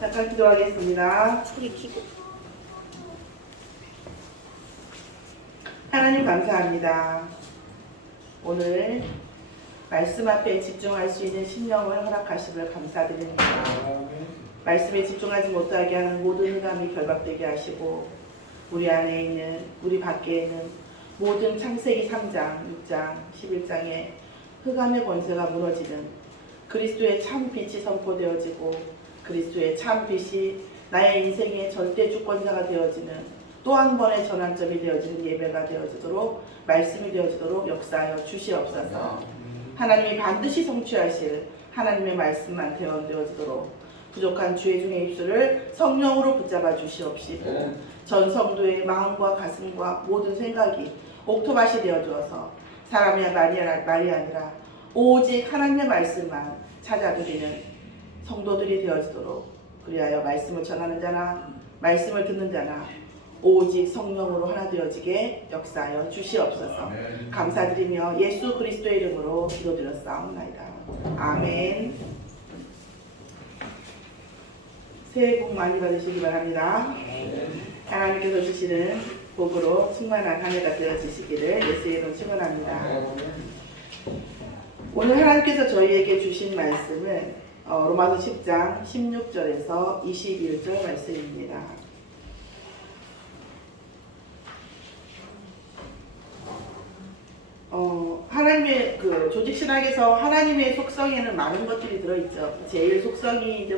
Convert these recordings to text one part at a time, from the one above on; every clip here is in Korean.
잠깐 기도하겠습니다. 소리 키고. 하나님 감사합니다. 오늘 말씀 앞에 집중할 수 있는 심령을 허락하심을 감사드립니다. 말씀에 집중하지 못하게 하는 모든 흑암이 결박되게 하시고 우리 안에 있는, 우리 밖에 있는 모든 창세기 3장, 6장, 11장의 흑암의 권세가 무너지는 그리스도의 참 빛이 선포되어지고 그리스도의 참 빛이 나의 인생의 절대 주권자가 되어지는 또 한 번의 전환점이 되어지는 예배가 되어지도록 말씀이 되어지도록 역사하여 주시옵소서. 하나님이 반드시 성취하실 하나님의 말씀만 되어지도록 부족한 죄 중의 입술을 성령으로 붙잡아 주시옵시고 전 성도의 마음과 가슴과 모든 생각이 옥토밭이 되어주어서 사람의 말이 아니라 오직 하나님의 말씀만 찾아드리는 성도들이 되어지도록 그리하여 말씀을 전하는 자나 말씀을 듣는 자나 오직 성령으로 하나 되어지게 역사하여 주시옵소서. 감사드리며 예수 그리스도의 이름으로 기도드렸사옵나이다. 아멘. 새해 복 많이 받으시기 바랍니다. 하나님께서 주시는 복으로 충만한 한 해가 되어지시기를 예수의 이름으로 축원합니다. 오늘 하나님께서 저희에게 주신 말씀은 로마서 10장 16절에서 21절 말씀입니다. 하나님의 그 조직신학에서 하나님의 속성에는 많은 것들이 들어있죠. 제일 속성이 이제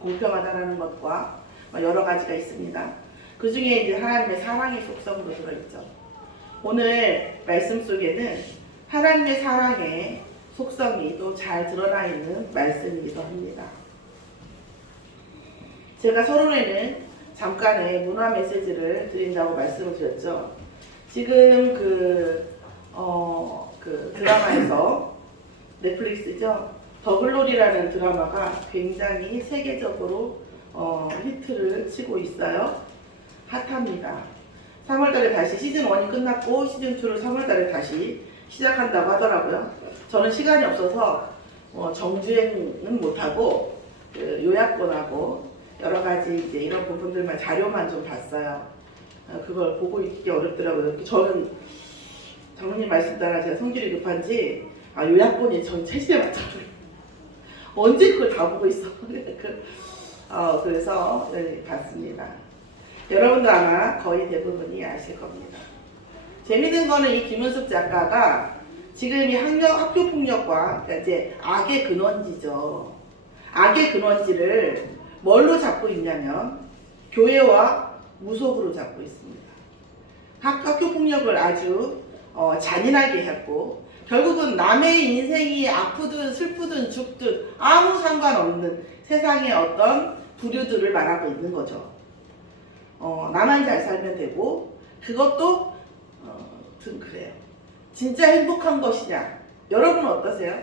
공평하다라는 것과 여러 가지가 있습니다. 그 중에 이제 하나님의 사랑의 속성도 들어있죠. 오늘 말씀 속에는 하나님의 사랑의 속성이 또 잘 드러나 있는 말씀이기도 합니다. 제가 서론에는 잠깐의 문화 메시지를 드린다고 말씀을 드렸죠. 지금 그 드라마에서 넷플릭스죠. 더글로리라는 드라마가 굉장히 세계적으로 히트를 치고 있어요. 핫합니다. 3월달에 다시 시즌 1이 끝났고 시즌 2를 3월달에 다시 시작한다고 하더라고요. 저는 시간이 없어서 정주행은 못하고 요약본하고 여러 가지 이제 이런 부분들만 자료만 좀 봤어요. 그걸 보고 있기 어렵더라고요. 저는 장로님 말씀 따라 제가 성질이 급한지 요약본이 전 최신에 맞더라고요. 언제 그걸 다 보고 있어. 그래서 봤습니다. 여러분도 아마 거의 대부분이 아실 겁니다. 재밌는 거는 이 김은숙 작가가 지금 이 학교 폭력과 그러니까 이제 악의 근원지죠. 악의 근원지를 뭘로 잡고 있냐면 교회와 무속으로 잡고 있습니다. 학교 폭력을 아주 잔인하게 했고 결국은 남의 인생이 아프든 슬프든 죽든 아무 상관없는 세상의 어떤 부류들을 말하고 있는 거죠. 나만 잘 살면 되고 그것도 좀 그래요. 진짜 행복한 것이냐? 여러분은 어떠세요?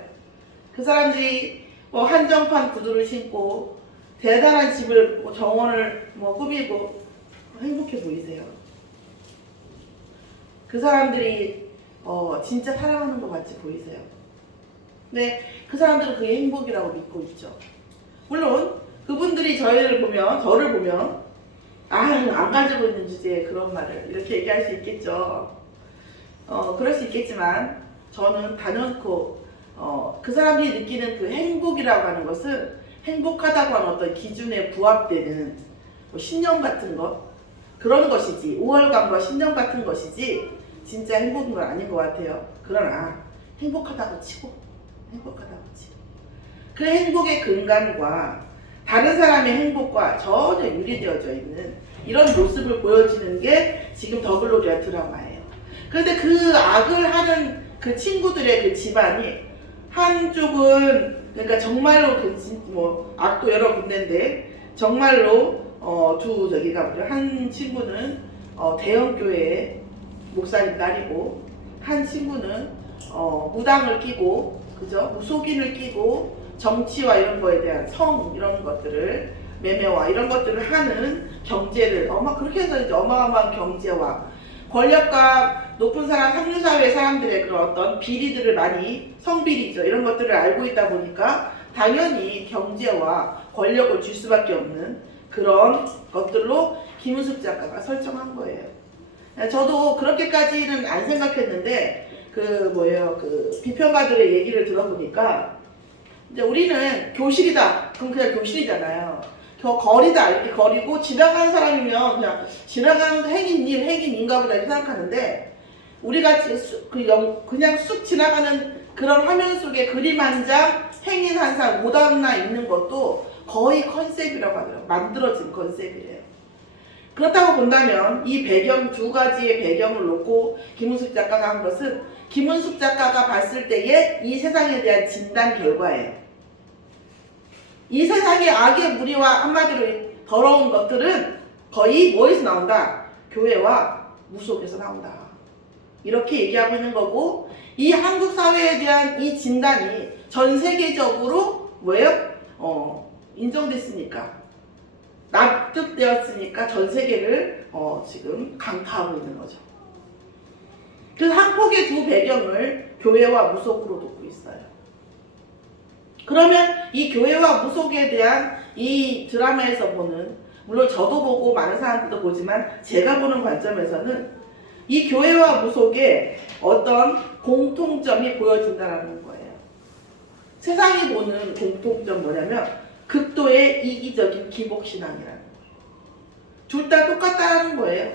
그 사람들이 한정판 구두를 신고 대단한 집을 정원을 꾸미고 행복해 보이세요? 그 사람들이 진짜 사랑하는 것 같이 보이세요? 근데 그 사람들은 그게 행복이라고 믿고 있죠. 물론 그분들이 저를 보면 안 가지고 있는 주제에 그런 말을 이렇게 얘기할 수 있겠죠. 그럴 수 있겠지만 저는 단연코 그 사람들이 느끼는 그 행복이라고 하는 것은 행복하다고 하는 어떤 기준에 부합되는 신념 같은 것 그런 것이지 우월감과 신념 같은 것이지 진짜 행복인 건 아닌 것 같아요. 그러나 행복하다고 치고 그 행복의 근간과 다른 사람의 행복과 전혀 유리되어져 있는 이런 모습을 보여주는 게 지금 더글로리아 드라마예요. 그런데 그 악을 하는 그 친구들의 그 집안이 한쪽은 그러니까 정말로 악도 여러 군데인데 정말로 한 친구는 대형 교회의 목사님 딸이고 한 친구는 무당을 끼고 그죠? 무속인을 끼고 정치와 이런 거에 대한 이런 것들을 매매와 이런 것들을 하는 경제를 그렇게 해서 이제 어마어마한 경제와 권력과 높은 사람, 상류사회 사람들의 그런 어떤 비리들을 많이, 성비리죠. 이런 것들을 알고 있다 보니까 당연히 경제와 권력을 줄 수밖에 없는 그런 것들로 김은숙 작가가 설정한 거예요. 저도 그렇게까지는 안 생각했는데 그 비평가들의 얘기를 들어보니까 이제 우리는 교실이다. 그럼 그냥 교실이잖아요. 거리다 이렇게 거리고 지나가는 사람이면 그냥 지나가는 행인인가 보다 이렇게 생각하는데 우리가 그냥 쑥 지나가는 그런 화면 속에 그림 한 장, 행인 한 상, 옷 하나 있는 것도 거의 컨셉이라고 하더라고요. 만들어진 컨셉이래요. 그렇다고 본다면 이 배경, 두 가지의 배경을 놓고 김은숙 작가가 한 것은 김은숙 작가가 봤을 때의 이 세상에 대한 진단 결과예요. 이 세상의 악의 무리와 한마디로 더러운 것들은 거의 뭐에서 나온다? 교회와 무속에서 나온다. 이렇게 얘기하고 있는 거고, 이 한국 사회에 대한 이 진단이 전 세계적으로 뭐예요? 인정됐으니까, 납득되었으니까 전 세계를 지금 강타하고 있는 거죠. 그래서 한 폭의 두 배경을 교회와 무속으로 놓고 있어요. 그러면 이 교회와 무속에 대한 이 드라마에서 보는, 물론 저도 보고 많은 사람들도 보지만 제가 보는 관점에서는 이 교회와 무속에 어떤 공통점이 보여진다는 거예요. 세상이 보는 공통점 뭐냐면 극도의 이기적인 기복신앙이라는 거예요. 둘 다 똑같다는 거예요.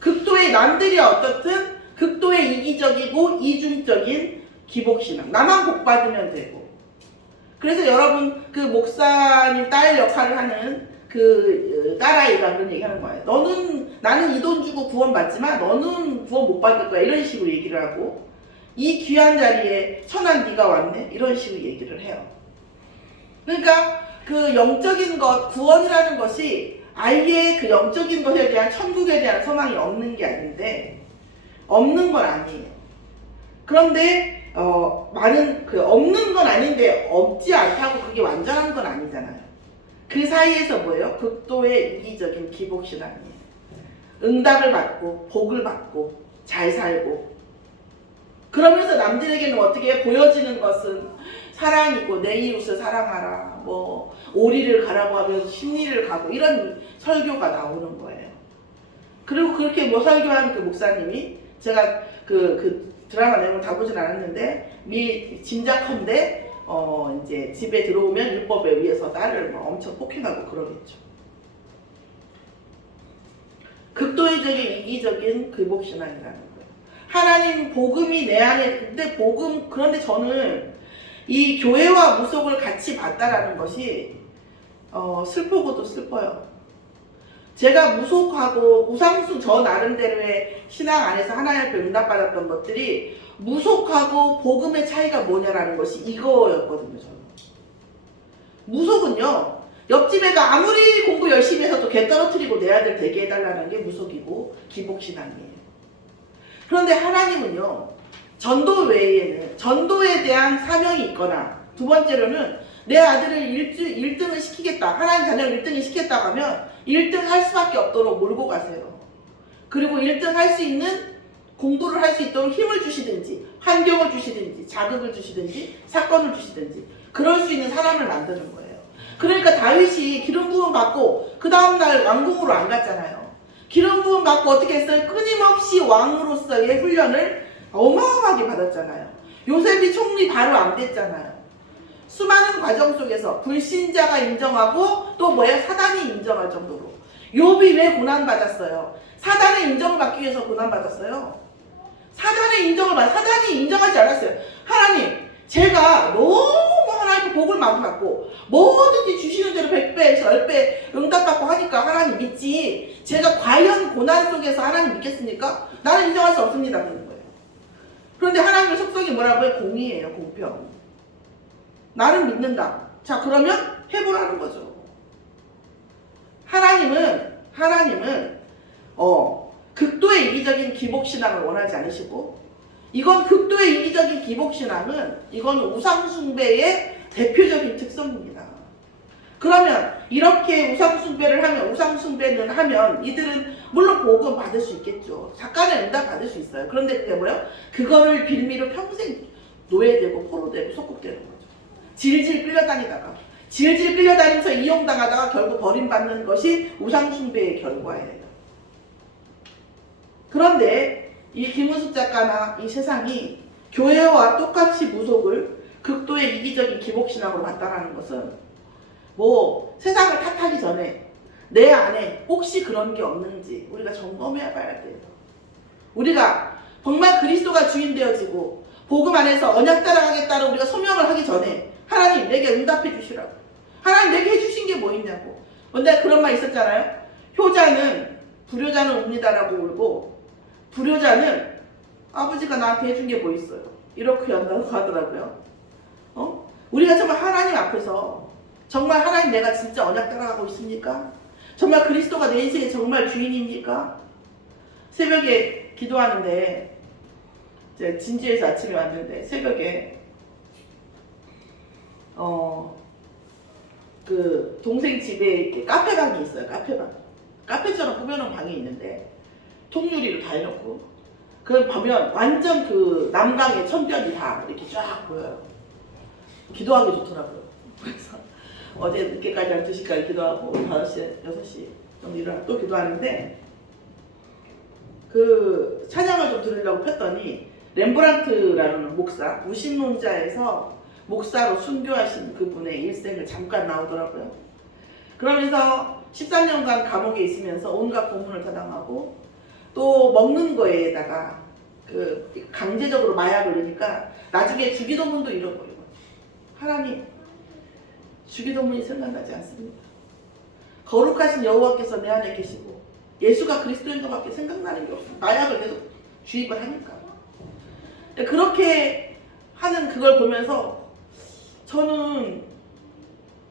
극도의 남들이 어떻든 극도의 이기적이고 이중적인 기복신앙. 나만 복 받으면 되고. 그래서 여러분 그 목사님 딸 역할을 하는 그 딸아이가 그런 얘기하는 거예요. 나는 이 돈 주고 구원 받지만 너는 구원 못 받을 거야. 이런 식으로 얘기를 하고, 이 귀한 자리에 천한 네가 왔네. 이런 식으로 얘기를 해요. 그러니까 그 영적인 것, 구원이라는 것이 아예 그 영적인 것에 대한 천국에 대한 소망이 없는 게 아닌데, 없는 건 아니에요. 그런데 많은 없는 건 아닌데 없지 않다고 그게 완전한 건 아니잖아요. 그 사이에서 뭐예요? 극도의 이기적인 기복신앙이에요. 응답을 받고 복을 받고 잘 살고, 그러면서 남들에게는 어떻게 보여지는 것은 사랑이고 내 이웃을 사랑하라, 뭐 오리를 가라고 하면 십리를 가고, 이런 설교가 나오는 거예요. 그리고 그렇게 뭐 설교하는 그 목사님이, 제가 그 드라마 내용을 다 보진 않았는데 짐작컨대 이제 집에 들어오면 율법에 의해서 딸을 엄청 폭행하고 그러겠죠. 극도의적인 이기적인 굴복신앙이라는 거예요. 하나님 복음이 내 안에, 그런데 저는 이 교회와 무속을 같이 봤다라는 것이 슬프고도 슬퍼요. 제가 무속하고 저 나름대로의 신앙 안에서 하나님 앞에 응답받았던 것들이 무속하고 복음의 차이가 뭐냐라는 것이 이거였거든요. 저는 무속은요, 옆집 애가 아무리 공부 열심히 해서도 개 떨어뜨리고 내 아들 되게 해달라는 게 무속이고 기복신앙이에요. 그런데 하나님은요, 전도 외에는 전도에 대한 사명이 있거나, 두 번째로는 내 아들을 1등을 시키겠다, 하나님 자녀를 1등을 시켰다고 하면 1등 할 수밖에 없도록 몰고 가세요. 그리고 1등 할 수 있는, 공부를 할 수 있도록 힘을 주시든지 환경을 주시든지 자극을 주시든지 사건을 주시든지 그럴 수 있는 사람을 만드는 거예요. 그러니까 다윗이 기름 부음 받고 그 다음날 왕궁으로 안 갔잖아요. 기름 부음 받고 어떻게 했어요? 끊임없이 왕으로서의 훈련을 어마어마하게 받았잖아요. 요셉이 총리 바로 안 됐잖아요. 수많은 과정 속에서 불신자가 인정하고 또 사단이 인정할 정도로. 욥이 왜 고난받았어요? 사단의 인정을 받기 위해서 고난받았어요. 사단이 인정하지 않았어요. 하나님, 제가 너무 하나님 복을 많이 받고 뭐든지 주시는 대로 100배, 10배 응답받고 하니까 하나님 믿지, 제가 과연 고난 속에서 하나님 믿겠습니까? 나는 인정할 수 없습니다. 그러는 거예요. 그런데 하나님의 속성이 뭐라고요? 공의예요. 공평. 나는 믿는다. 자, 그러면 해보라는 거죠. 하나님은 극도의 이기적인 기복신앙을 원하지 않으시고, 이건 극도의 이기적인 기복신앙은 이건 우상숭배의 대표적인 특성입니다. 그러면 이렇게 우상숭배는 하면 이들은 물론 복음 받을 수 있겠죠. 작가는 응답 받을 수 있어요. 그런데 그게 뭐예요? 그거를 빌미로 평생 노예되고 포로되고 속국되는 거죠. 질질 끌려다니면서 이용당하다가 결국 버림받는 것이 우상숭배의 결과예요. 그런데 이 김은숙 작가나 이 세상이 교회와 똑같이 무속을 극도의 이기적인 기복신앙으로 봤다는 것은 뭐 세상을 탓하기 전에 내 안에 혹시 그런 게 없는지 우리가 점검해 봐야 돼요. 우리가 정말 그리스도가 주인 되어지고 복음 안에서 언약 따라가겠다는 우리가 소명을 하기 전에 하나님 내게 응답해 주시라고. 하나님 내게 해주신 게 뭐 있냐고. 근데 그런 말 있었잖아요. 효자는 불효자는 웁니다라고 울고 불효자는 아버지가 나한테 해준 게 뭐 있어요. 이렇게 한다고 하더라고요. 우리가 정말 하나님 앞에서 정말 하나님 내가 진짜 언약 따라가고 있습니까? 정말 그리스도가 내 인생의 정말 주인입니까? 새벽에 기도하는데 이제 진주에서 아침에 왔는데 새벽에 그 동생 집에 이렇게 카페방이 있어요. 카페처럼 꾸며놓은 방이 있는데 통유리로 다 해놓고 그 보면 완전 그 남강의 천변이 다 이렇게 쫙 보여요. 기도하기 좋더라고요. 그래서 어제 늦게까지 한 2시까지 기도하고 5시, 6시 정도 일어나 또 기도하는데 그 찬양을 좀 들으려고 폈더니 렘브란트라는 목사, 무신론자에서 목사로 순교하신 그분의 일생을 잠깐 나오더라고요. 그러면서 13년간 감옥에 있으면서 온갖 고문을 타당하고 또 먹는 거에다가 그 강제적으로 마약을 넣으니까 나중에 주기도문도 잃어버리고 하나님 주기도문이 생각나지 않습니다. 거룩하신 여호와께서 내 안에 계시고 예수가 그리스도인 것밖에 생각나는 게 없어요. 마약을 계속 주입을 하니까. 그렇게 하는 그걸 보면서 저는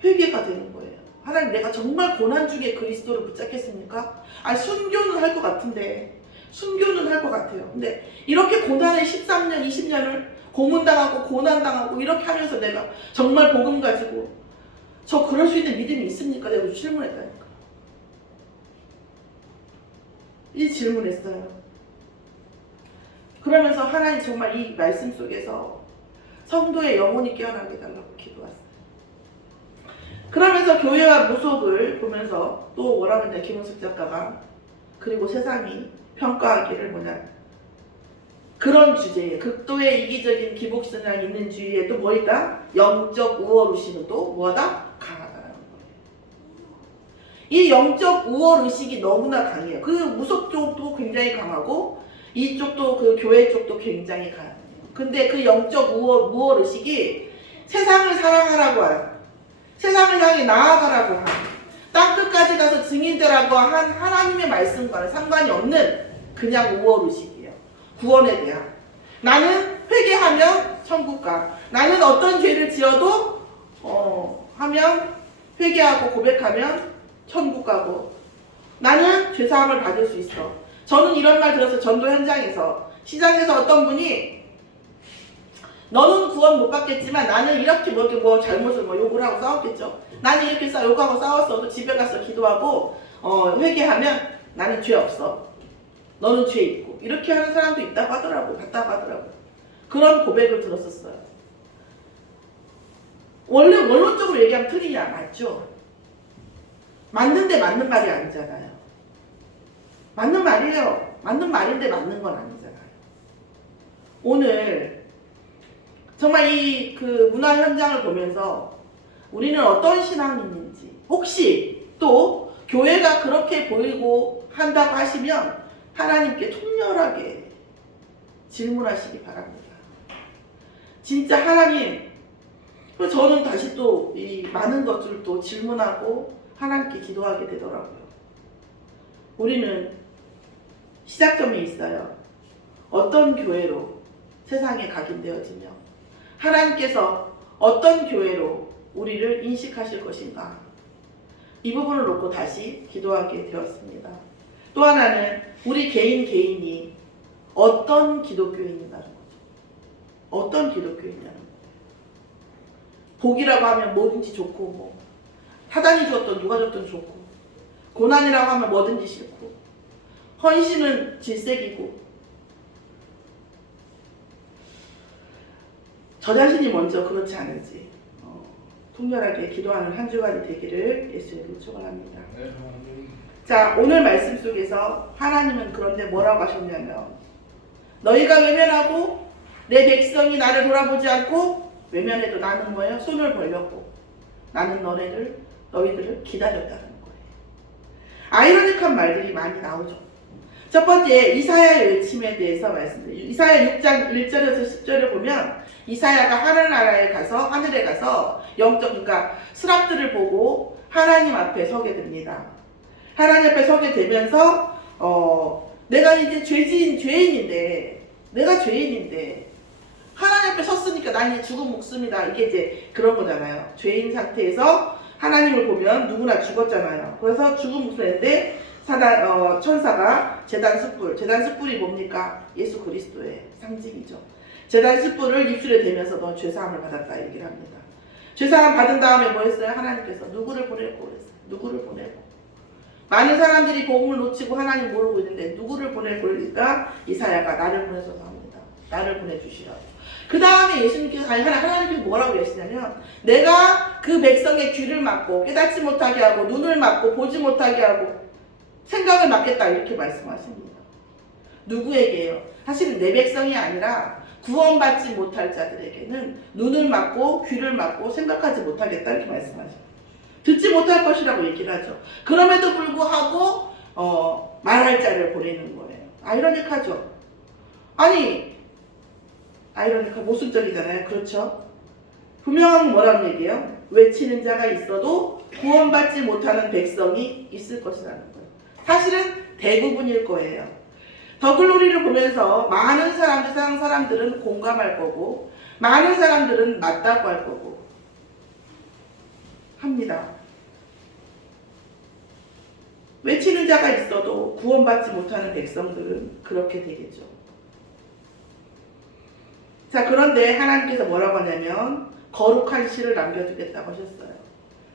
회개가 되는 거예요. 하나님 내가 정말 고난 중에 그리스도를 붙잡겠습니까? 아니 순교는 할 것 같은데 순교는 할 것 같아요. 근데 이렇게 고난의 13년, 20년을 고문당하고 고난당하고 이렇게 하면서 내가 정말 복음 가지고 저 그럴 수 있는 믿음이 있습니까? 내가 질문했다니까. 이 질문했어요. 그러면서 하나님 정말 이 말씀 속에서 성도의 영혼이 깨어나게 해달라고 기도했어요. 그러면서 교회와 무속을 보면서 또 뭐라고 했냐 김은숙 작가가 그리고 세상이 평가하기를 뭐냐 그런 주제에 극도의 이기적인 기복신앙이 있는 주위에 또 뭐 있다? 영적 우월의식은 또 뭐다? 강하다라는 거예요. 이 영적 우월의식이 너무나 강해요. 그 무속 쪽도 굉장히 강하고 이쪽도 그 교회 쪽도 굉장히 강해요. 근데 그 영적 우월의식이 세상을 사랑하라고 하요. 세상을 향해 나아가라고 하요. 땅끝까지 가서 증인되라고 한 하나님의 말씀과는 상관이 없는 그냥 우월의식이에요. 구원에 대한. 나는 회개하면 천국 가. 나는 어떤 죄를 지어도 하면 회개하고 고백하면 천국 가고 나는 죄사함을 받을 수 있어. 저는 이런 말 들었어요. 전도 현장에서. 시장에서 어떤 분이 너는 구원 못 받겠지만 나는 이렇게 뭐 잘못을 욕을 하고 싸웠겠죠. 나는 이렇게 욕하고 싸웠어도 집에 가서 기도하고 회개하면 나는 죄 없어. 너는 죄 있고. 이렇게 하는 사람도 있다고 하더라고요. 봤다고 하더라고요. 그런 고백을 들었었어요. 원래 원론적으로 얘기하면 틀리냐? 맞죠? 맞는데 맞는 말이 아니잖아요. 맞는 말이에요. 맞는 말인데 맞는 건 아니잖아요. 오늘 정말 이 그 문화 현장을 보면서 우리는 어떤 신앙이 있는지 혹시 또 교회가 그렇게 보이고 한다고 하시면 하나님께 통렬하게 질문하시기 바랍니다. 진짜 하나님, 저는 다시 또 이 많은 것들을 또 질문하고 하나님께 기도하게 되더라고요. 우리는 시작점이 있어요. 어떤 교회로 세상에 각인되어지며 하나님께서 어떤 교회로 우리를 인식하실 것인가. 이 부분을 놓고 다시 기도하게 되었습니다. 또 하나는 우리 개인이 어떤 기독교인이라는 거죠. 어떤 기독교인이라는 거예요. 복이라고 하면 뭐든지 좋고 사단이 줬던 누가 줬던 좋고 고난이라고 하면 뭐든지 싫고 헌신은 질색이고 저 자신이 먼저 그렇지 않은지 통렬하게 기도하는 한 주간이 되기를 예수님으로 축원합니다. 자, 오늘 말씀 속에서 하나님은 그런데 뭐라고 하셨냐면 너희가 외면하고 내 백성이 나를 돌아보지 않고 외면해도 나는 뭐예요? 손을 벌렸고 나는 너희들을 기다렸다는 거예요. 아이러닉한 말들이 많이 나오죠. 첫 번째 이사야의 외침에 대해서 말씀드려요. 이사야 6장 1절에서 10절을 보면 이사야가 하늘에 가서 영적 그러니까 스랍들을 보고 하나님 앞에 서게 됩니다. 하나님 앞에 서게 되면서 내가 이제 죄인인데 내가 죄인인데 하나님 앞에 섰으니까 난 이제 죽은 목숨이다. 이게 이제 그런 거잖아요. 죄인 상태에서 하나님을 보면 누구나 죽었잖아요. 그래서 죽은 목숨인데 천사가 제단 숯불이 뭡니까? 예수 그리스도의 상징이죠. 제단 숯불을 입술에 대면서 너 죄사함을 받았다 얘기를 합니다. 죄사함 받은 다음에 뭐 했어요? 하나님께서 누구를 보내고 그랬어요. 누구를 보내고. 많은 사람들이 복음을 놓치고 하나님 모르고 있는데 누구를 보내고 그러니까 이사야가 나를 보내셔서 합니다. 나를 보내주시라고. 그 다음에 예수님께서 하나님께서 뭐라고 하시냐면 내가 그 백성의 귀를 막고 깨닫지 못하게 하고 눈을 막고 보지 못하게 하고 생각을 막겠다 이렇게 말씀하십니다. 누구에게요? 사실은 내 백성이 아니라 구원받지 못할 자들에게는 눈을 막고 귀를 막고 생각하지 못하겠다 이렇게 말씀하십니다. 듣지 못할 것이라고 얘기를 하죠. 그럼에도 불구하고 말할 자를 보내는 거예요. 아이러닉하죠. 모순적이잖아요. 그렇죠? 분명한 뭐라는 얘기예요? 외치는 자가 있어도 구원받지 못하는 백성이 있을 것이라는 거예요. 사실은 대부분일 거예요. 더글로리를 보면서 많은 세상 사람들은 공감할 거고 많은 사람들은 맞다고 할 거고 합니다. 외치는 자가 있어도 구원받지 못하는 백성들은 그렇게 되겠죠. 자, 그런데 하나님께서 뭐라고 하냐면 거룩한 씨를 남겨두겠다고 하셨어요.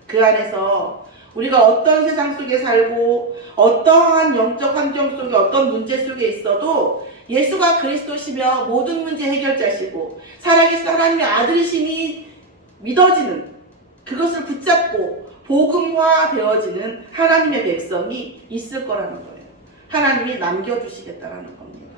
그 안에서 우리가 어떤 세상 속에 살고 어떠한 영적 환경 속에 어떤 문제 속에 있어도 예수가 그리스도시며 모든 문제 해결자시고 살아계신 하나님의 아들이심이 믿어지는 그것을 붙잡고 복음화 되어지는 하나님의 백성이 있을 거라는 거예요. 하나님이 남겨주시겠다라는 겁니다.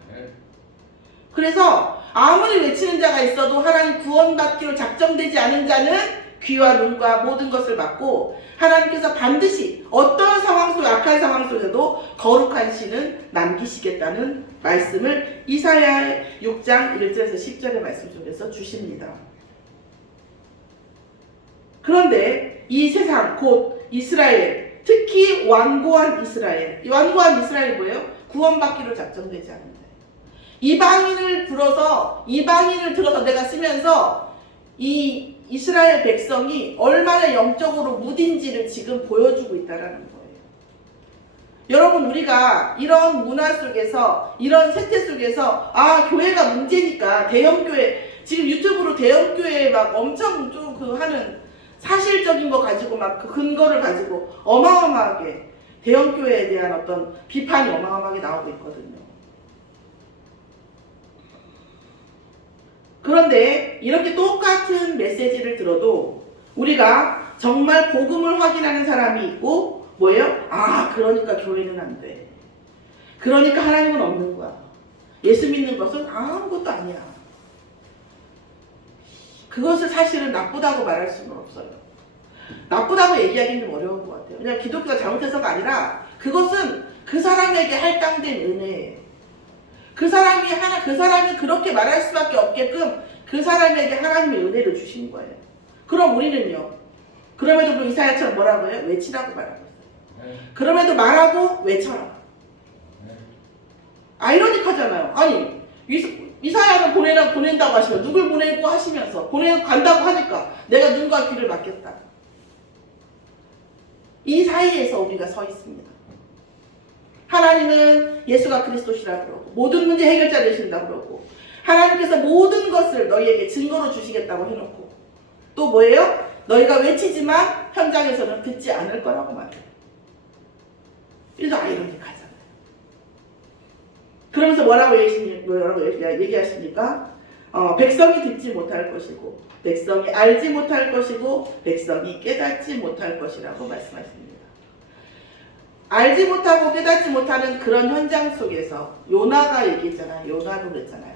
그래서 아무리 외치는 자가 있어도 하나님 구원받기로 작정되지 않은 자는 귀와 눈과 모든 것을 막고 하나님께서 반드시 어떤 상황 속 악한 상황 속에도 거룩한 씨는 남기시겠다는 말씀을 이사야 6장 1절에서 10절의 말씀 속에서 주십니다. 그런데 이 세상 곧 이스라엘, 특히 완고한 이스라엘, 이 완고한 이스라엘이 뭐예요? 구원받기로 작정되지 않는 거예요. 이방인을 들어서 내가 쓰면서 이 이스라엘 백성이 얼마나 영적으로 무딘지를 지금 보여주고 있다는 거예요. 여러분, 우리가 이런 문화 속에서 이런 세태 속에서 교회가 문제니까 대형교회, 지금 유튜브로 대형교회 막 엄청 좀 하는 사실적인 거 가지고 막 그 근거를 가지고 어마어마하게 대형교회에 대한 어떤 비판이 어마어마하게 나오고 있거든요. 그런데 이렇게 똑같은 메시지를 들어도 우리가 정말 복음을 확인하는 사람이 있고 뭐예요? 그러니까 교회는 안 돼. 그러니까 하나님은 없는 거야. 예수 믿는 것은 아무것도 아니야. 그것을 사실은 나쁘다고 말할 수는 없어요. 나쁘다고 얘기하기는 좀 어려운 것 같아요. 그냥 기독교가 잘못해서가 아니라 그것은 그 사람에게 할당된 은혜예요. 그 사람이 그렇게 말할 수밖에 없게끔 그 사람에게 하나님의 은혜를 주신 거예요. 그럼 우리는요? 그럼에도 불구하고 이사야처럼 뭐라고 해요? 외치라고 말하고 있어요. 그럼에도 말하고 외쳐라. 아이러닉하잖아요. 아니, 이사야는 보낸다고 하시면 누굴 보내고 하시면서 간다고 하니까 내가 눈과 귀를 막겠다. 이 사이에서 우리가 서 있습니다. 하나님은 예수가 그리스도시라고 그러고 모든 문제 해결자 되신다고 그러고 하나님께서 모든 것을 너희에게 증거로 주시겠다고 해놓고 또 뭐예요? 너희가 외치지만 현장에서는 듣지 않을 거라고 말해요. 이거 아이러닉하잖아요. 그러면서 뭐라고 얘기하십니까? 백성이 듣지 못할 것이고, 백성이 알지 못할 것이고, 백성이 깨닫지 못할 것이라고 말씀하십니다. 알지 못하고 깨닫지 못하는 그런 현장 속에서 요나가 얘기했잖아요. 요나도 그랬잖아요.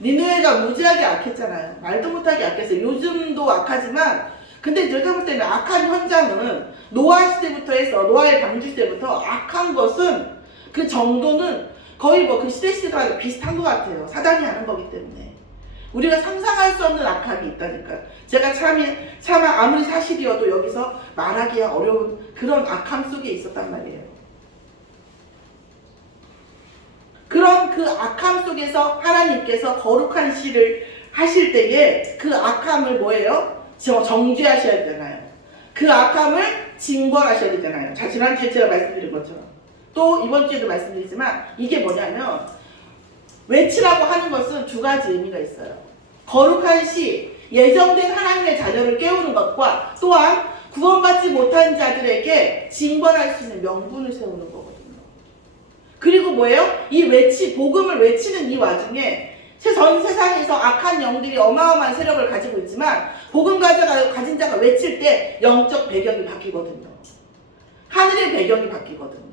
니느웨가 무지하게 악했잖아요. 말도 못하게 악했어요. 요즘도 악하지만 근데 제가 볼 때는 악한 현장은 노아 시대부터 해서 노아의 방주 시대부터 악한 것은 그 정도는 거의 뭐 그 시대와 비슷한 것 같아요. 사단이 하는 거기 때문에 우리가 상상할 수 없는 악함이 있다니까요. 제가 차마 아무리 사실이어도 여기서 말하기가 어려운 그런 악함 속에 있었단 말이에요. 그런 그 악함 속에서 하나님께서 거룩한 시를 하실 때에 그 악함을 뭐예요? 정죄하셔야 되잖아요. 그 악함을 징벌하셔야 되잖아요. 자, 지난주에 제가 말씀드린 것처럼 또 이번 주에도 말씀드리지만 이게 뭐냐면 외치라고 하는 것은 두 가지 의미가 있어요. 거룩한 시, 예정된 하나님의 자녀를 깨우는 것과 또한 구원받지 못한 자들에게 징벌할 수 있는 명분을 세우는 거거든요. 그리고 뭐예요? 복음을 외치는 이 와중에 전 세상에서 악한 영들이 어마어마한 세력을 가지고 있지만 복음 가진 자가 외칠 때 영적 배경이 바뀌거든요. 하늘의 배경이 바뀌거든요.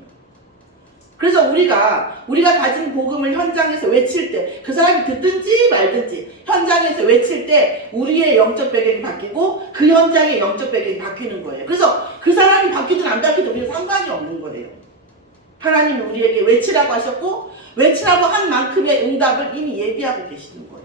그래서 우리가 가진 복음을 현장에서 외칠 때 그 사람이 듣든지 말든지 현장에서 외칠 때 우리의 영적 배경이 바뀌고 그 현장의 영적 배경이 바뀌는 거예요. 그래서 그 사람이 바뀌든 안 바뀌든 우리는 상관이 없는 거예요. 하나님이 우리에게 외치라고 하셨고 외치라고 한 만큼의 응답을 이미 예비하고 계시는 거예요.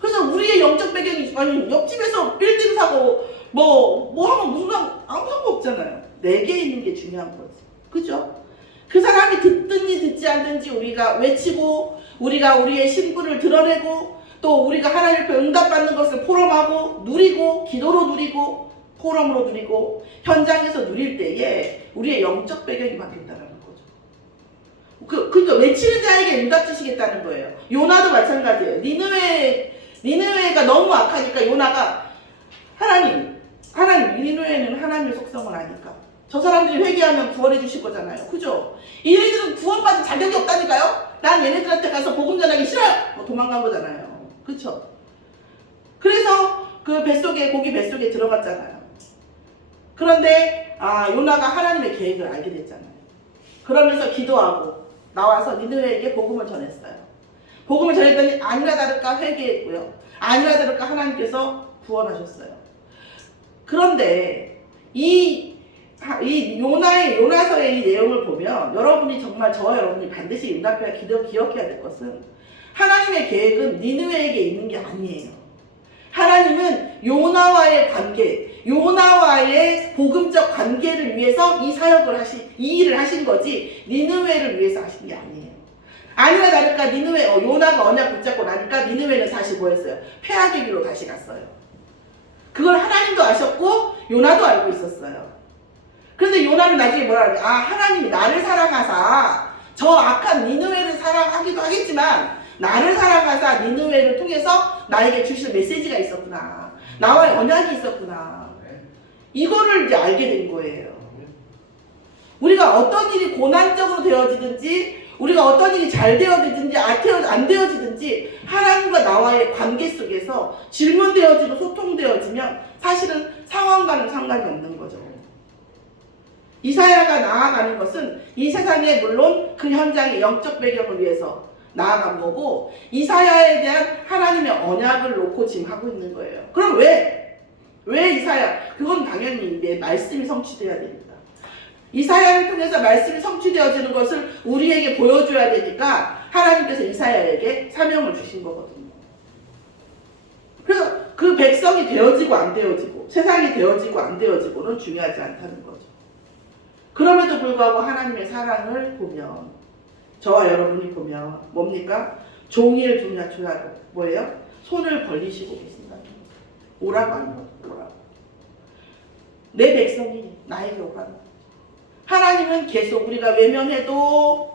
그래서 우리의 영적 배경이 아니 옆집에서 빌딩 사고 뭐 하면 무슨 아무 상관없잖아요. 내게 있는 게 중요한 거지. 그죠? 그 사람이 듣든지 듣지 않든지 우리가 외치고 우리가 우리의 신분을 드러내고 또 우리가 하나님 앞에 응답받는 것을 포럼하고 누리고 기도로 누리고 포럼으로 누리고 현장에서 누릴 때에 우리의 영적 배경이 바뀐다는 거죠. 그러니까 외치는 자에게 응답 주시겠다는 거예요. 요나도 마찬가지예요. 니느웨가 너무 악하니까 요나가 하나님 니느웨는 하나님의 속성을 아니까 저 사람들이 회개하면 구원해 주실 거잖아요. 그죠? 얘네들은 구원받을 자격이 없다니까요. 난 얘네들한테 가서 복음 전하기 싫어요. 도망간 거잖아요. 그쵸? 그래서 그 고기 뱃속에 들어갔잖아요. 그런데 요나가 하나님의 계획을 알게 됐잖아요. 그러면서 기도하고 나와서 니느웨에게 복음을 전했어요. 복음을 전했더니 아니나 다를까 회개했고요. 아니나 다를까 하나님께서 구원하셨어요. 그런데 이 요나서의 이 내용을 보면 여러분이 정말 저와 여러분이 반드시 응답해야 기억해야 될 것은 하나님의 계획은 니느웨에게 있는 게 아니에요. 하나님은 요나와의 관계, 요나와의 복음적 관계를 위해서 이 일을 하신 거지 니느웨를 위해서 하신 게 아니에요. 아니나 다를까 요나가 언약 붙잡고 나니까 니느웨는 다시 뭐 했어요? 폐악의 길로 다시 갔어요. 그걸 하나님도 아셨고 요나도 알고 있었어요. 그런데 요나는 나중에 뭐라 그래? 하나님이 나를 사랑하사 저 악한 니느웨를 사랑하기도 하겠지만 나를 사랑하사 니느웨를 통해서 나에게 주실 메시지가 있었구나. 나와의 언약이 있었구나. 이거를 이제 알게 된 거예요. 우리가 어떤 일이 고난적으로 되어지든지 우리가 어떤 일이 잘 되어지든지 안 되어지든지 하나님과 나와의 관계 속에서 질문되어지고 소통되어지면 사실은 상황과는 상관이 없는 거죠. 이사야가 나아가는 것은 이 세상에 물론 그 현장의 영적 배경을 위해서 나아간 거고 이사야에 대한 하나님의 언약을 놓고 지금 하고 있는 거예요. 그럼 왜 이사야? 그건 당연히 내 말씀이 성취돼야 됩니다. 이사야를 통해서 말씀이 성취되어지는 것을 우리에게 보여줘야 되니까 하나님께서 이사야에게 사명을 주신 거거든요. 그래서 그 백성이 되어지고 안 되어지고 세상이 되어지고 안 되어지고는 중요하지 않다는 거죠. 그럼에도 불구하고 하나님의 사랑을 보면 저와 여러분이 보면 뭡니까? 종일 조야로 뭐예요? 손을 벌리시고 계신다는 거죠. 오라고 하는 거죠. 오라고. 내 백성이 나에게 오라는 거죠. 하나님은 계속 우리가 외면해도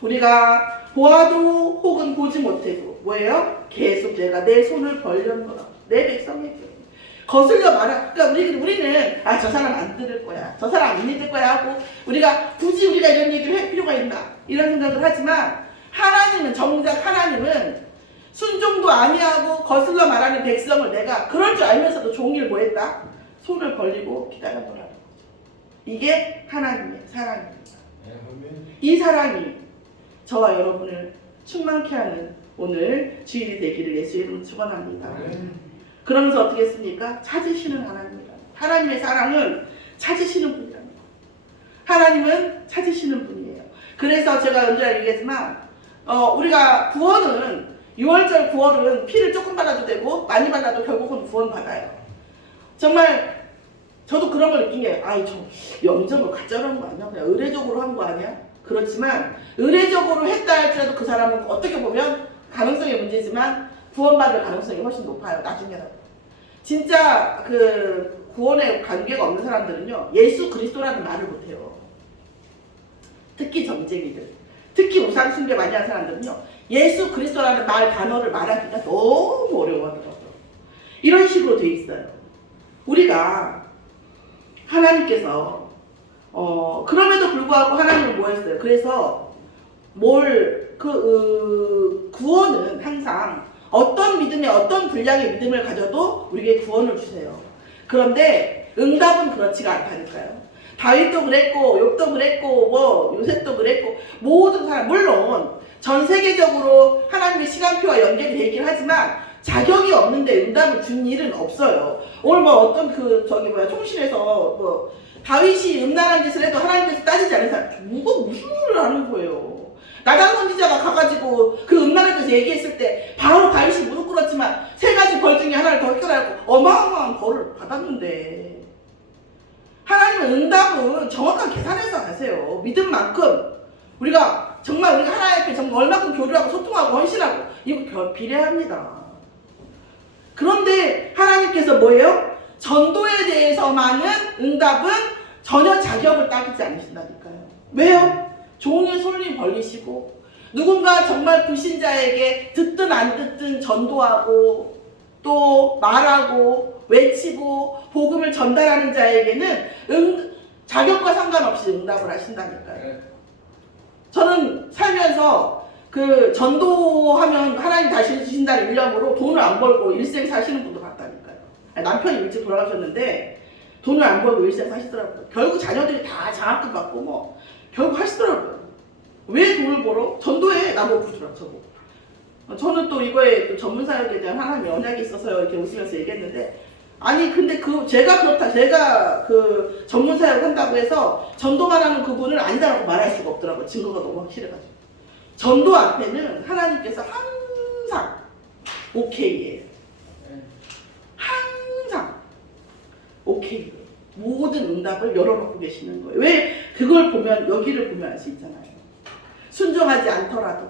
우리가 보아도 혹은 보지 못해도 뭐예요? 계속 내가 내 손을 벌려놓으라. 내 백성에게. 거슬려 말하. 그러니까 우리는 저 사람 안 들을 거야. 저 사람 안 믿을 거야 하고 우리가 굳이 이런 얘기를 할 필요가 있나 이런 생각을 하지만 하나님은 정작 하나님은 순종도 아니하고 거슬러 말하는 백성을 내가 그럴 줄 알면서도 종일 뭐 했다? 손을 벌리고 기다려보라는 거죠. 이게 하나님의 사랑입니다. 이 사랑이 저와 여러분을 충만케 하는 오늘 주일이 되기를 예수의 이름으로 축원합니다. 그러면서 어떻게 했습니까? 찾으시는 하나님이다. 하나님의 사랑은 찾으시는 분이랍니다. 하나님은 찾으시는 분이에요. 그래서 제가 언제나 얘기했지만 우리가 구원은 6월절 구원은 피를 조금 발라도 되고 많이 발라도 결국은 구원 받아요. 정말 저도 그런 걸 느낀 게 저 영접을 가짜로 한 거 아니야? 그냥 의례적으로 한 거 아니야? 그렇지만 의례적으로 했다 할지라도 그 사람은 어떻게 보면 가능성의 문제지만 구원받을 가능성이 훨씬 높아요. 나중에라도. 진짜 그 구원에 관계가 없는 사람들은요. 예수 그리스도라는 말을 못해요. 특히 점쟁이들. 특히 우상 숭배 많이 하는 사람들은요. 예수 그리스도라는 말 단어를 말하기가 너무 어려워하더라고요. 이런 식으로 돼 있어요. 우리가 하나님께서 그럼에도 불구하고 하나님은 뭐 했어요? 그래서 구원은 항상 어떤 믿음에 어떤 분량의 믿음을 가져도 우리에게 구원을 주세요. 그런데 응답은 그렇지가 않다니까요. 다윗도 그랬고 욥도 그랬고 뭐 요셉도 그랬고 모든 사람 물론 전 세계적으로 하나님의 시간표와 연결이 되어 있긴 하지만 자격이 없는데 응답을 준 일은 없어요. 오늘 뭐 어떤 총신에서 다윗이 음란한 짓을 해도 하나님께서 따지지 않은 사람 누가 무슨 일을 하는 거예요. 나단 선지자가 가가지고 그 음란에 대해서 얘기했을 때 바로 다윗이 무릎 꿇었지만 3가지 벌 중에 하나를 더 획득하고 어마어마한 벌을 받았는데 하나님은 응답은 정확한 계산해서 하세요. 믿은 만큼 우리가 하나님 앞에 정말 얼마큼 교류하고 소통하고 헌신하고 이거 비례합니다. 그런데 하나님께서 뭐예요? 전도에 대해서만은 응답은 전혀 자격을 따지지 않으신다니까요. 왜요? 종일 손을 벌리시고 누군가 정말 불신자에게 듣든 안 듣든 전도하고 또 말하고 외치고 복음을 전달하는 자에게는 자격과 상관없이 응답을 하신다니까요. 저는 살면서 그 전도하면 하나님 다시 주신다는 일념으로 돈을 안 벌고 일생 사시는 분도 봤다니까요. 남편이 일찍 돌아가셨는데 돈을 안 벌고 일생 사시더라고요. 결국 자녀들이 다 장학금 받고 뭐 결국 하시더라고요. 왜 돈을 벌어? 전도해. 나보고 그러더라. 저보고. 저는 또 이거에 또 전문 사역에 대한 하나님의 언약이 있어서 이렇게 웃으면서 얘기했는데 아니 근데 제가 그 전문 사역을 한다고 해서 전도만 하는 그분을 아니다라고 말할 수가 없더라고요. 증거가 너무 확실해가지고. 전도 앞에는 하나님께서 항상 오케이예요. 항상 오케이예요. 모든 응답을 열어놓고 계시는 거예요. 왜? 그걸 보면 여기를 보면 알 수 있잖아요. 순종하지 않더라도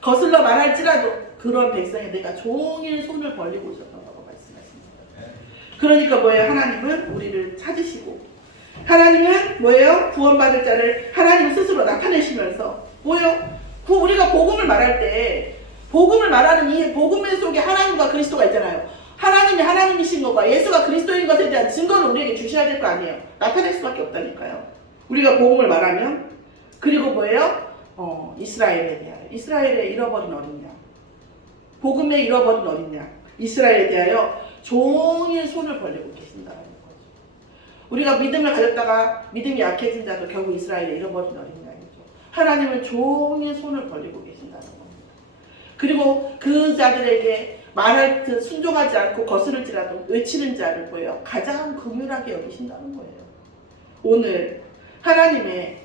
거슬러 말할지라도 그런 백성에 내가 종일 손을 벌리고 있었다고 말씀하십니다. 그러니까 뭐예요? 하나님은 우리를 찾으시고 하나님은 뭐예요? 구원받을 자를 하나님 스스로 나타내시면서 뭐예요? 우리가 복음을 말할 때 복음을 말하는 이 복음 속에 하나님과 그리스도가 있잖아요. 하나님이 하나님이신 것과 예수가 그리스도인 것에 대한 증거를 우리에게 주셔야 될 거 아니에요. 나타낼 수밖에 없다니까요. 우리가 복음을 말하면 그리고 뭐예요? 이스라엘에 대하여 이스라엘의 잃어버린 어린 양 복음에 잃어버린 어린 양 이스라엘에 대하여 종일 손을 벌리고 계신다는 거죠. 우리가 믿음을 가졌다가 믿음이 약해진 자도 결국 이스라엘에 잃어버린 어린 양이죠. 하나님은 종일 손을 벌리고 계신다는 겁니다. 그리고 그 자들에게 말할 듯 순종하지 않고 거스를지라도 외치는 자를 보여 가장 긍휼하게 여기신다는 거예요. 오늘 하나님의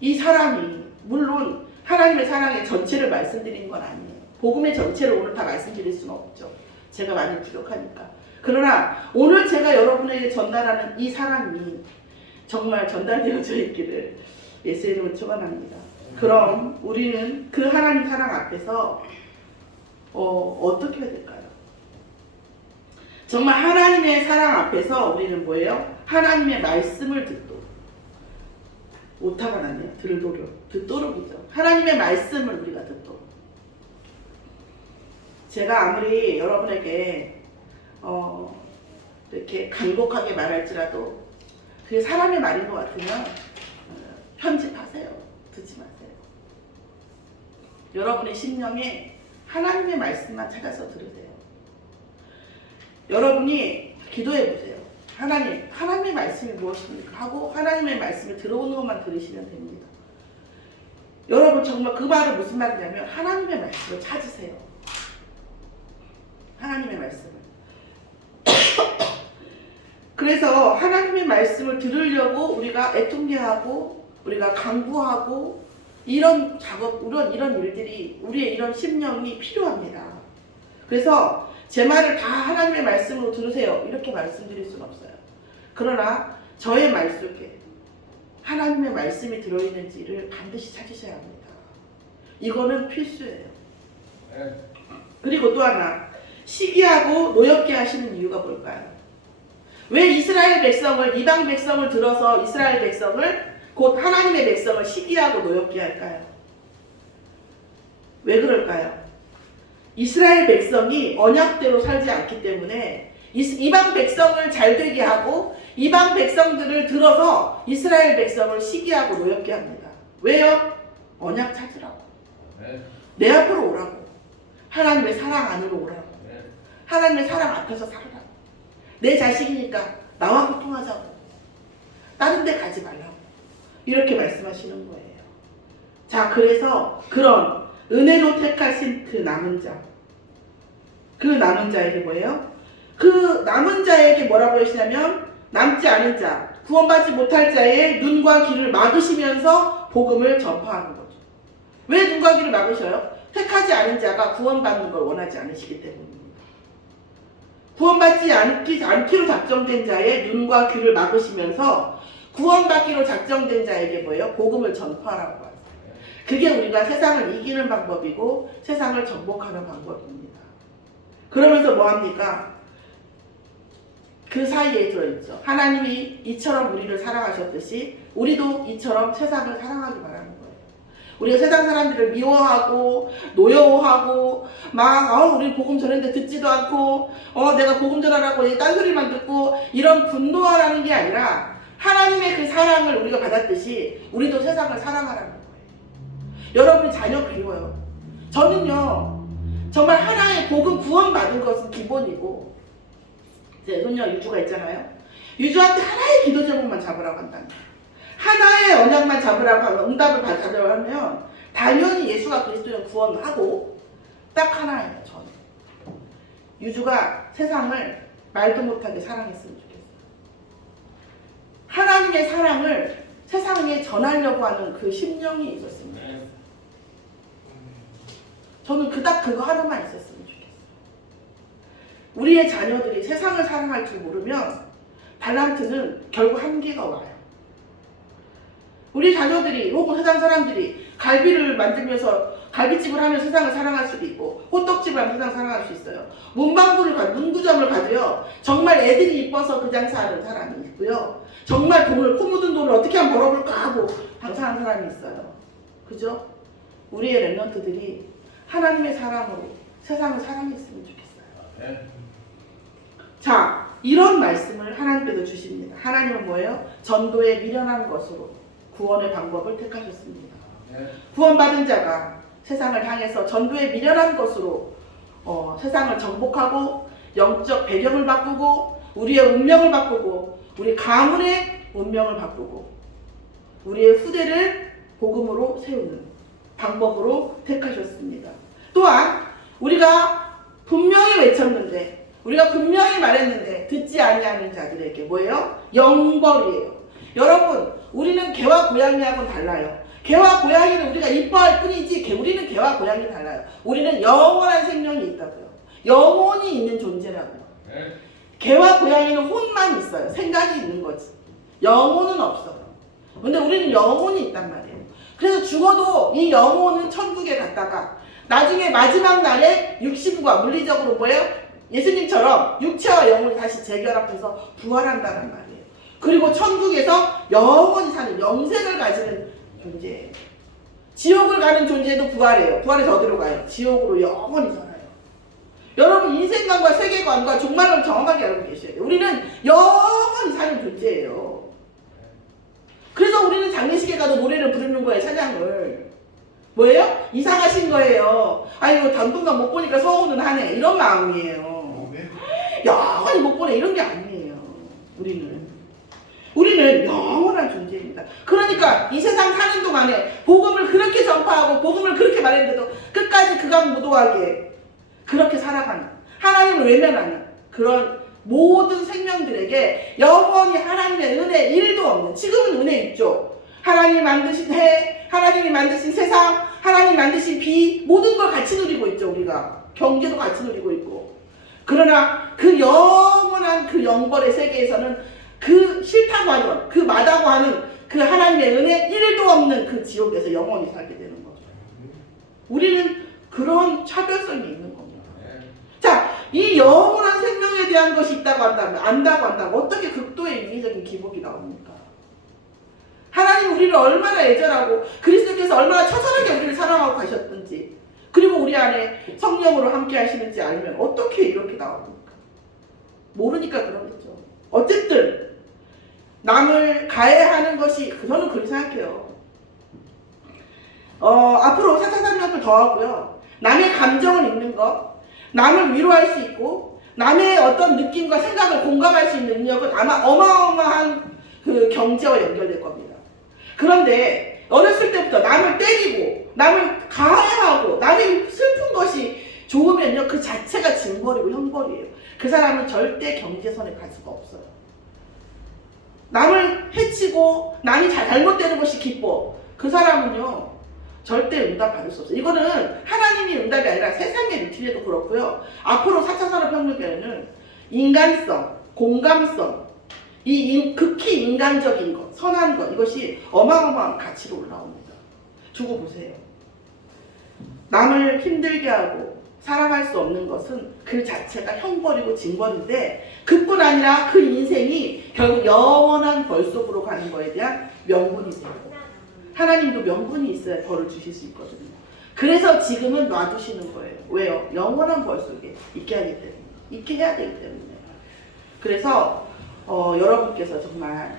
이 사랑이 물론 하나님의 사랑의 전체를 말씀드리는 건 아니에요. 복음의 전체를 오늘 다 말씀드릴 수는 없죠. 제가 많이 부족하니까. 그러나 오늘 제가 여러분에게 전달하는 이 사랑이 정말 전달되어져 있기를 예수의 이름으로 축원합니다. 그럼 우리는 그 하나님 사랑 앞에서 어떻게 해야 될까요? 정말 하나님의 사랑 앞에서 우리는 뭐예요? 하나님의 말씀을 듣도록 오타가 났네요. 듣도록이죠. 하나님의 말씀을 우리가 듣도록. 제가 아무리 여러분에게 이렇게 간곡하게 말할지라도 그게 사람의 말인 것 같으면 편집하세요. 듣지 마세요. 여러분의 심령에 하나님의 말씀만 찾아서 들으세요. 여러분이 기도해 보세요. 하나님의 말씀이 무엇입니까? 하고 하나님의 말씀을 들어오는 것만 들으시면 됩니다. 여러분 정말 그 말은 무슨 말이냐면 하나님의 말씀을 찾으세요. 하나님의 말씀을. 그래서 하나님의 말씀을 들으려고 우리가 애통해하고 우리가 강구하고 이런 작업, 이런 일들이 우리의 이런 심령이 필요합니다. 그래서 제 말을 다 하나님의 말씀으로 들으세요. 이렇게 말씀드릴 수는 없어요. 그러나 저의 말 속에 하나님의 말씀이 들어있는지를 반드시 찾으셔야 합니다. 이거는 필수예요. 그리고 또 하나, 시기하고 노엽게 하시는 이유가 뭘까요? 왜 이스라엘 백성을, 이방 백성을 들어서 이스라엘 백성을, 곧 하나님의 백성을 시기하고 노엽게 할까요? 왜 그럴까요? 이스라엘 백성이 언약대로 살지 않기 때문에 이방 백성을 잘되게 하고 이방 백성들을 들어서 이스라엘 백성을 시기하고 노엽게 합니다. 왜요? 언약 찾으라고. 내 앞으로 오라고. 하나님의 사랑 안으로 오라고. 하나님의 사랑 앞에서 살으라고. 내 자식이니까 나와 소통하자고. 다른 데 가지 말라고. 이렇게 말씀하시는 거예요. 자, 그래서 그런 은혜로 택하신 그 남은 자. 그 남은 자에게 뭐예요? 그 남은 자에게 뭐라고 하시냐면 남지 않은 자, 구원받지 못할 자의 눈과 귀를 막으시면서 복음을 전파하는 거죠. 왜 눈과 귀를 막으셔요? 택하지 않은 자가 구원받는 걸 원하지 않으시기 때문입니다. 구원받지 않기로 작정된 자의 눈과 귀를 막으시면서 구원받기로 작정된 자에게 뭐예요? 복음을 전파하라고 하세요. 그게 우리가 세상을 이기는 방법이고 세상을 정복하는 방법입니다. 그러면서 뭐합니까? 그 사이에 들어있죠. 하나님이 이처럼 우리를 사랑하셨듯이 우리도 이처럼 세상을 사랑하기 바라는 거예요. 우리가 세상 사람들을 미워하고 노여워하고 막 우리 복음 전했는데 듣지도 않고 내가 복음 전하라고 딴소리만 듣고 이런 분노하라는 게 아니라 하나님의 그 사랑을 우리가 받았듯이 우리도 세상을 사랑하라는 거예요. 여러분이 자녀 그리워요. 저는요 정말 하나의 복음 구원받은 것은 기본이고 제 손녀 유주가 있잖아요. 유주한테 하나의 기도 제목만 잡으라고 한다면 하나의 언약만 잡으라고 하면 응답을 받으라고 하면 당연히 예수가 그리스도를 구원하고 딱 하나예요. 저는 유주가 세상을 말도 못하게 사랑했으면 좋겠어요. 하나님의 사랑을 세상에 전하려고 하는 그 심령이 있었습니다. 저는 그닥 그거 하나만 있었으면 좋겠어요. 우리의 자녀들이 세상을 사랑할 줄 모르면 달란트는 결국 한계가 와요. 우리 자녀들이 혹은 세상 사람들이 갈비를 만들면서 갈비집을 하면 세상을 사랑할 수도 있고 호떡집을 하면 세상을 사랑할 수 있어요. 문구점을 가도요 정말 애들이 이뻐서 그 장사하는 사람이 있고요. 정말 코 묻은 돈을 어떻게 하면 벌어볼까 하고 장사하는 사람이 있어요. 그죠? 우리의 랩런트들이 하나님의 사랑으로 세상을 사랑했으면 좋겠어요. 자, 이런 말씀을 하나님께서 주십니다. 하나님은 뭐예요? 전도에 미련한 것으로 구원의 방법을 택하셨습니다. 구원받은 자가 세상을 향해서 전도에 미련한 것으로 세상을 정복하고 영적 배경을 바꾸고 우리의 운명을 바꾸고 우리 가문의 운명을 바꾸고 우리의 후대를 복음으로 세우는 방법으로 택하셨습니다. 또한 우리가 분명히 외쳤는데 우리가 분명히 말했는데 듣지 아니하는 자들에게 뭐예요? 영벌이에요. 여러분 우리는 개와 고양이하고는 달라요. 개와 고양이는 우리가 이뻐할 뿐이지 우리는 개와 고양이 달라요. 우리는 영원한 생명이 있다고요. 영혼이 있는 존재라고요. 개와 고양이는 혼만 있어요. 생각이 있는 거지. 영혼은 없어요. 근데 우리는 영혼이 있단 말이에요. 그래서 죽어도 이 영혼은 천국에 갔다가 나중에 마지막 날에 육신과 물리적으로 뭐예요? 예수님처럼 육체와 영혼이 다시 재결합해서 부활한다는 말이에요. 그리고 천국에서 영원히 사는 영생을 가지는 존재예요. 지옥을 가는 존재도 부활해요. 부활해서 어디로 가요? 지옥으로 영원히 살아요. 여러분 인생관과 세계관과 종말을 정확하게 알고 계셔야 돼요. 우리는 영원히 사는 존재예요. 그래서 우리는 장례식에 가도 노래를 부르는 거예요. 찬양을. 뭐예요? 이사 가신 거예요. 아이고 당분간 못 보니까 서운은 하네. 이런 마음이에요. 영원히 못 보내 이런 게 아니에요. 우리는 영원한 존재입니다. 그러니까 이 세상 사는 동안에 복음을 그렇게 전파하고 복음을 그렇게 말했는데도 끝까지 극악무도하게 그렇게 살아가는, 하나님을 외면하는 그런 모든 생명들에게 영원히 하나님의 은혜 1도 없는, 지금은 은혜 있죠. 하나님이 만드신 해, 하나님이 만드신 세상, 하나님이 만드신 비, 모든 걸 같이 누리고 있죠. 우리가 경제도 같이 누리고 있고. 그러나 그 영원한 그 영벌의 세계에서는 그 싫다고 하는, 그 마다고 하는 그 하나님의 은혜 1도 없는 그 지옥에서 영원히 살게 되는 거죠. 우리는 그런 차별성이 있는 겁니다. 자, 이 영원한 생명에 대한 것이 있다고 한다면, 안다고 한다면 어떻게 극도의 인위적인 기복이 나옵니까? 하나님 우리를 얼마나 애절하고 그리스도께서 얼마나 처절하게 우리를 사랑하고 가셨든지, 그리고 우리 안에 성령으로 함께 하시는지 알면 어떻게 이렇게 나옵니까? 모르니까 그러겠죠. 어쨌든 남을 가해하는 것이, 저는 그렇게 생각해요. 앞으로 4차 산업을 더 하고요. 남의 감정을 읽는 것, 남을 위로할 수 있고 남의 어떤 느낌과 생각을 공감할 수 있는 능력은 아마 어마어마한 그 경제와 연결될 겁니다. 그런데 어렸을 때부터 남을 때리고 남을 가해하고 남이 슬픈 것이 좋으면요, 그 자체가 징벌이고 형벌이에요. 그 사람은 절대 경제선에 갈 수가 없어요. 남을 해치고 남이 잘못되는 것이 기뻐, 그 사람은요 절대 응답 받을 수 없어요. 이거는 하나님이 응답이 아니라 세상의 루틴에도 그렇고요. 앞으로 4차 산업혁명에는 인간성, 공감성, 극히 인간적인 것, 선한 것, 이것이 어마어마한 가치로 올라옵니다. 두고 보세요. 남을 힘들게 하고 사랑할 수 없는 것은 그 자체가 형벌이고 징벌인데, 그뿐 아니라 그 인생이 결국 영원한 벌 속으로 가는 것에 대한 명분이 돼요. 하나님도 명분이 있어야 벌을 주실 수 있거든요. 그래서 지금은 놔두시는 거예요. 왜요? 영원한 벌 속에 있게 하기 때문에, 있게 해야 되기 때문에. 그래서 여러분께서 정말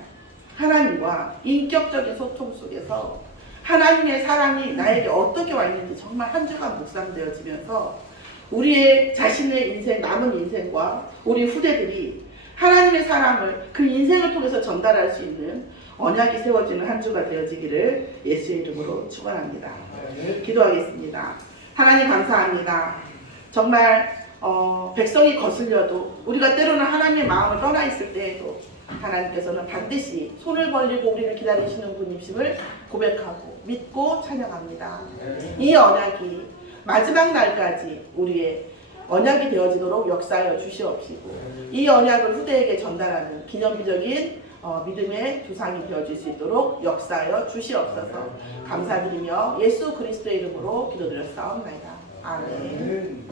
하나님과 인격적인 소통 속에서 하나님의 사랑이 나에게 어떻게 와 있는지 정말 한 주간 묵상되어지면서 우리의 자신의 인생, 남은 인생과 우리 후대들이 하나님의 사랑을 그 인생을 통해서 전달할 수 있는 언약이 세워지는 한 주가 되어지기를 예수의 이름으로 축원합니다. 기도하겠습니다. 하나님 감사합니다. 정말 백성이 거슬려도, 우리가 때로는 하나님의 마음을 떠나 있을 때에도 하나님께서는 반드시 손을 벌리고 우리를 기다리시는 분이심을 고백하고 믿고 찬양합니다. 이 언약이 마지막 날까지 우리의 언약이 되어지도록 역사하여 주시옵시고, 이 언약을 후대에게 전달하는 기념비적인 믿음의 두상이 되어질 수 있도록 역사하여 주시옵소서. 감사드리며 예수 그리스도의 이름으로 기도드렸사옵나이다. 아멘.